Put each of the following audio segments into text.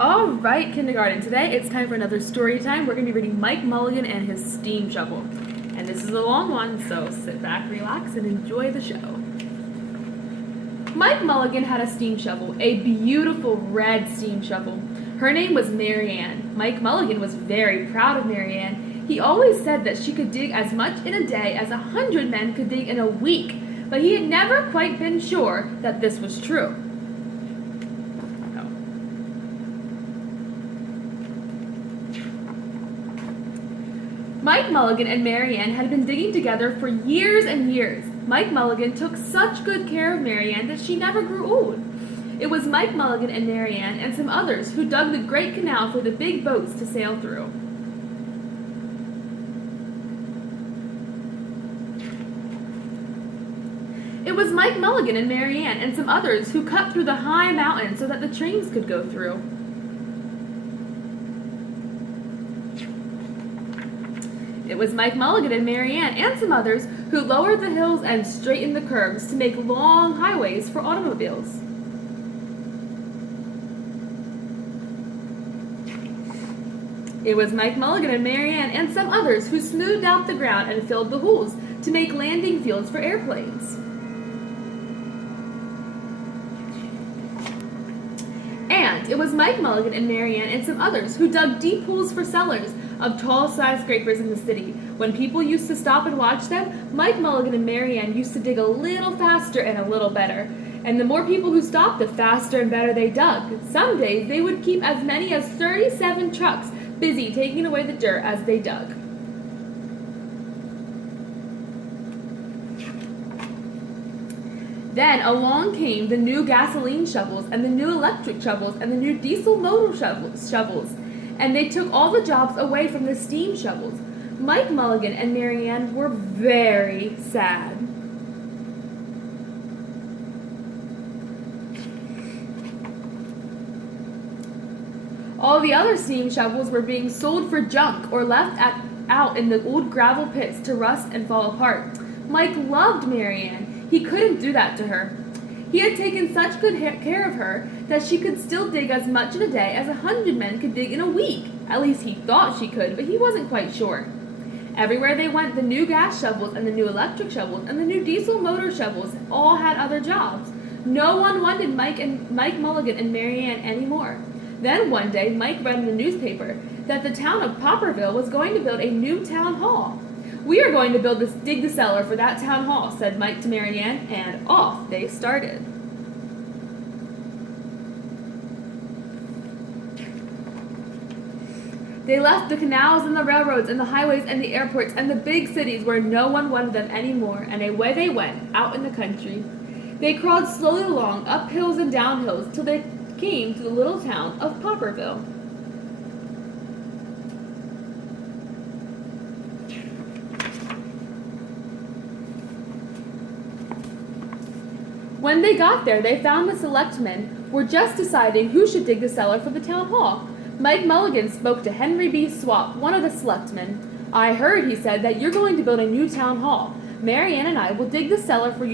All right, kindergarten. Today it's time for another story time. We're going to be reading Mike Mulligan and his steam shovel. And this is a long one, so sit back, relax, and enjoy the show. Mike Mulligan had a steam shovel, a beautiful red steam shovel. Her name was Mary Ann. Mike Mulligan was very proud of Mary Ann. He always said that she could dig as much in a day as 100 men could dig in a week, but he had never quite been sure that this was true. Mike Mulligan and Mary Ann had been digging together for years and years. Mike Mulligan took such good care of Mary Ann that she never grew old. It was Mike Mulligan and Mary Ann and some others who dug the great canal for the big boats to sail through. It was Mike Mulligan and Mary Ann and some others who cut through the high mountain so that the trains could go through. It was Mike Mulligan and Mary Ann and some others who lowered the hills and straightened the curves to make long highways for automobiles. It was Mike Mulligan and Mary Ann and some others who smoothed out the ground and filled the holes to make landing fields for airplanes. And it was Mike Mulligan and Mary Ann and some others who dug deep holes for cellars of tall skyscrapers in the city. When people used to stop and watch them, Mike Mulligan and Mary Ann used to dig a little faster and a little better. And the more people who stopped, the faster and better they dug. Some days they would keep as many as 37 trucks busy taking away the dirt as they dug. Then along came the new gasoline shovels and the new electric shovels and the new diesel motor shovels. And they took all the jobs away from the steam shovels. Mike Mulligan and Mary Ann were very sad. All the other steam shovels were being sold for junk or left out in the old gravel pits to rust and fall apart. Mike loved Mary Ann. He couldn't do that to her. He had taken such good care of her that she could still dig as much in a day as 100 men could dig in a week. At least he thought she could, but he wasn't quite sure. Everywhere they went, the new gas shovels and the new electric shovels and the new diesel motor shovels all had other jobs. No one wanted Mike Mulligan and Mary Ann anymore. Then one day, Mike read in the newspaper that the town of Popperville was going to build a new town hall. "We are going to dig the cellar for that town hall," said Mike to Mary Ann, and off they started. They left the canals and the railroads and the highways and the airports and the big cities where no one wanted them anymore, and away they went, out in the country. They crawled slowly along, up hills and down hills, till they came to the little town of Popperville. When they got there, they found the selectmen were just deciding who should dig the cellar for the town hall. Mike Mulligan spoke to Henry B. Swap, one of the selectmen. "I heard," he said, "that you're going to build a new town hall. Mary Ann and I will dig the cellar for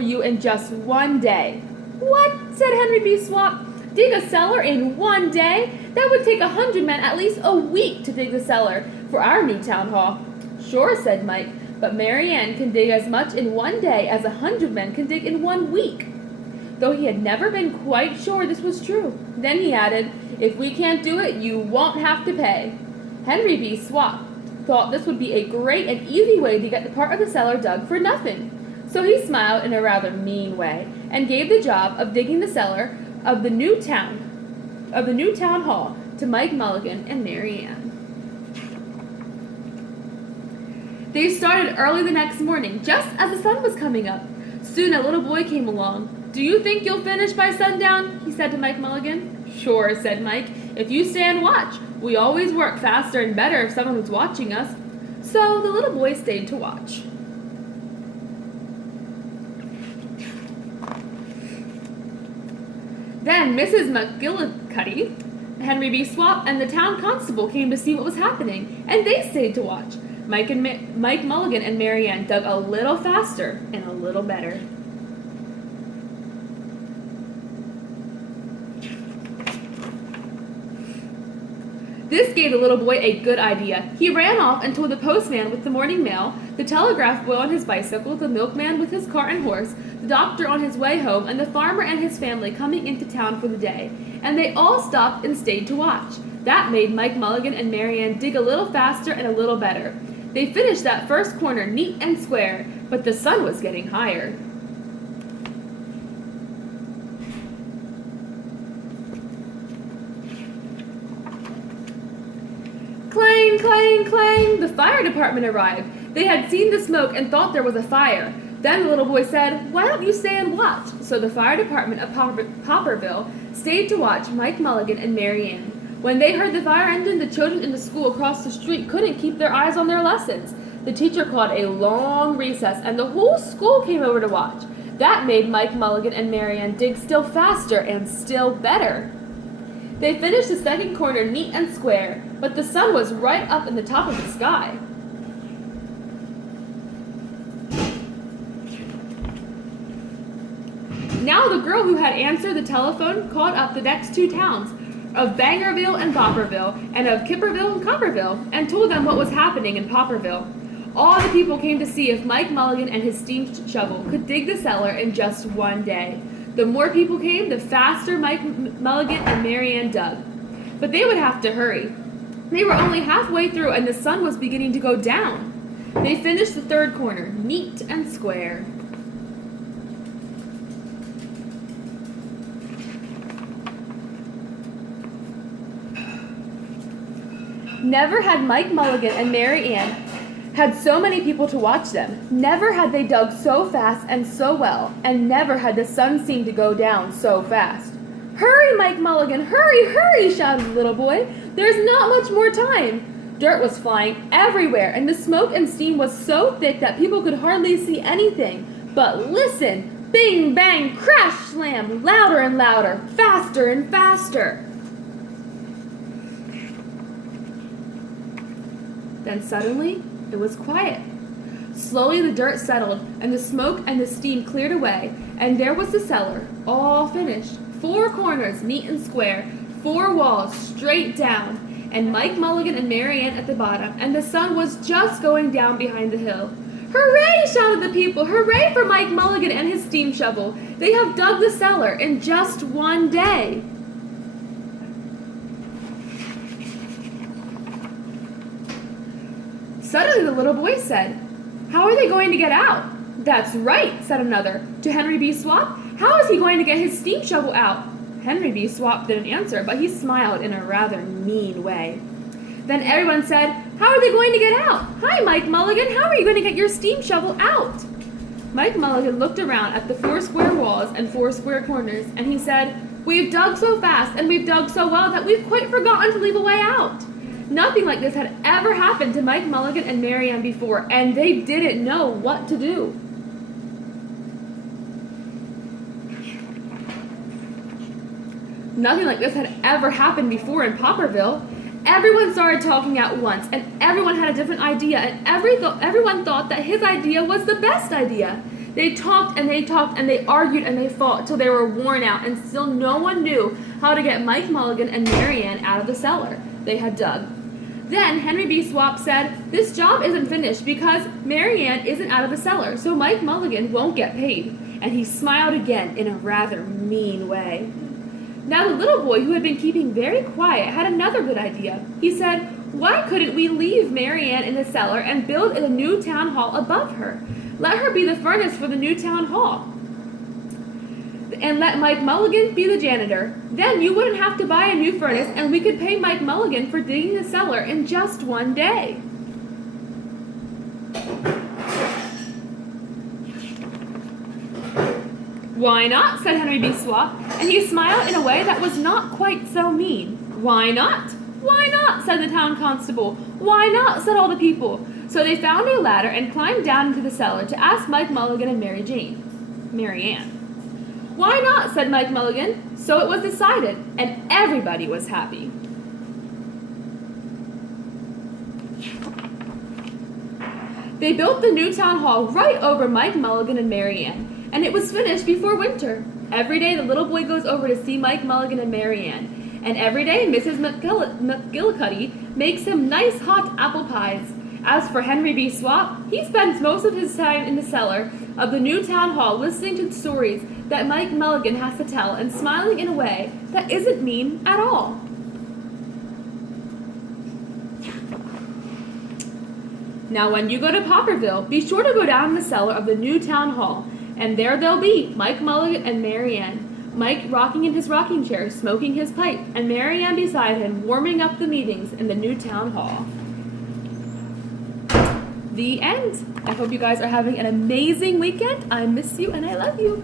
you in just one day." "What?" said Henry B. Swap. "Dig a cellar in one day? That would take 100 men at least a week to dig the cellar for our new town hall." "Sure," said Mike, "but Mary Ann can dig as much in one day as 100 men can dig in 1 week." Though he had never been quite sure this was true. Then he added, "If we can't do it, you won't have to pay." Henry B. Swap thought this would be a great and easy way to get the part of the cellar dug for nothing. So he smiled in a rather mean way and gave the job of digging the cellar of the new town hall to Mike Mulligan and Mary Ann. They started early the next morning, just as the sun was coming up. Soon a little boy came along. "Do you think you'll finish by sundown?" he said to Mike Mulligan. "Sure," said Mike, "if you stay and watch. We always work faster and better if someone is watching us." So the little boy stayed to watch. Then Mrs. McGillicuddy, Henry B. Swap, and the town constable came to see what was happening, and they stayed to watch. Mike Mulligan and Mary Ann dug a little faster and a little better. This gave the little boy a good idea. He ran off and told the postman with the morning mail, the telegraph boy on his bicycle, the milkman with his cart and horse, the doctor on his way home, and the farmer and his family coming into town for the day. And they all stopped and stayed to watch. That made Mike Mulligan and Mary Ann dig a little faster and a little better. They finished that first corner neat and square, but the sun was getting higher. Clang, clang, clang! The fire department arrived. They had seen the smoke and thought there was a fire. Then the little boy said, "Why don't you stay and watch?" So the fire department of Popperville stayed to watch Mike Mulligan and Mary Ann. When they heard the fire engine, the children in the school across the street couldn't keep their eyes on their lessons. The teacher called a long recess, and the whole school came over to watch. That made Mike Mulligan and Mary Ann dig still faster and still better. They finished the second corner neat and square, but the sun was right up in the top of the sky. Now the girl who had answered the telephone called up the next two towns, of Bangerville and Popperville, and of Kipperville and Copperville, and told them what was happening in Popperville. All the people came to see if Mike Mulligan and his steam shovel could dig the cellar in just one day. The more people came, the faster Mike Mulligan and Mary Ann dug. But they would have to hurry. They were only halfway through and the sun was beginning to go down. They finished the third corner, neat and square. Never had Mike Mulligan and Mary Ann had so many people to watch them. Never had they dug so fast and so well, and never had the sun seemed to go down so fast. "Hurry, Mike Mulligan, hurry, hurry!" shouted the little boy. "There's not much more time." Dirt was flying everywhere, and the smoke and steam was so thick that people could hardly see anything. But listen! Bing, bang, crash, slam, louder and louder, faster and faster. Then suddenly, it was quiet. Slowly the dirt settled, and the smoke and the steam cleared away, and there was the cellar, all finished. 4 corners, neat and square, 4 walls straight down, and Mike Mulligan and Mary Ann at the bottom, and the sun was just going down behind the hill. "Hooray!" shouted the people. "Hooray for Mike Mulligan and his steam shovel! They have dug the cellar in just one day!" Suddenly the little boy said, "How are they going to get out?" "That's right," said another. To Henry B. Swap, "How is he going to get his steam shovel out?" Henry B. Swap didn't answer, but he smiled in a rather mean way. Then everyone said, "How are they going to get out?" "Hi, Mike Mulligan, how are you going to get your steam shovel out?" Mike Mulligan looked around at the 4 square walls and 4 square corners, and he said, "We've dug so fast and we've dug so well that we've quite forgotten to leave a way out." Nothing like this had ever happened to Mike Mulligan and Mary Ann before, and they didn't know what to do. Nothing like this had ever happened before in Popperville. Everyone started talking at once, and everyone had a different idea, and everyone thought that his idea was the best idea. They talked and they talked and they argued and they fought till they were worn out, and still no one knew how to get Mike Mulligan and Mary Ann out of the cellar they had dug. Then Henry B. Swap said, "This job isn't finished because Mary Ann isn't out of the cellar, so Mike Mulligan won't get paid." And he smiled again in a rather mean way. Now the little boy, who had been keeping very quiet, had another good idea. He said, "Why couldn't we leave Mary Ann in the cellar and build a new town hall above her? Let her be the furnace for the new town hall. And let Mike Mulligan be the janitor. Then you wouldn't have to buy a new furnace, and we could pay Mike Mulligan for digging the cellar in just one day." "Why not?" said Henry B. Swap, and he smiled in a way that was not quite so mean. "Why not? Why not?" said the town constable. "Why not?" said all the people. So they found a ladder and climbed down into the cellar to ask Mike Mulligan and Mary Ann. "Why not?" said Mike Mulligan. So it was decided, and everybody was happy. They built the new town hall right over Mike Mulligan and Mary Ann, and it was finished before winter. Every day the little boy goes over to see Mike Mulligan and Mary Ann, And every day, Mrs. McGillicuddy makes him nice hot apple pies. As for Henry B. Swap, he spends most of his time in the cellar of the new town hall listening to the stories that Mike Mulligan has to tell and smiling in a way that isn't mean at all. Now when you go to Popperville, be sure to go down in the cellar of the new town hall, and there they'll be Mike Mulligan and Mary Ann. Mike rocking in his rocking chair, smoking his pipe, and Mary Ann beside him warming up the meetings in the new town hall. The end. I hope you guys are having an amazing weekend. I miss you and I love you.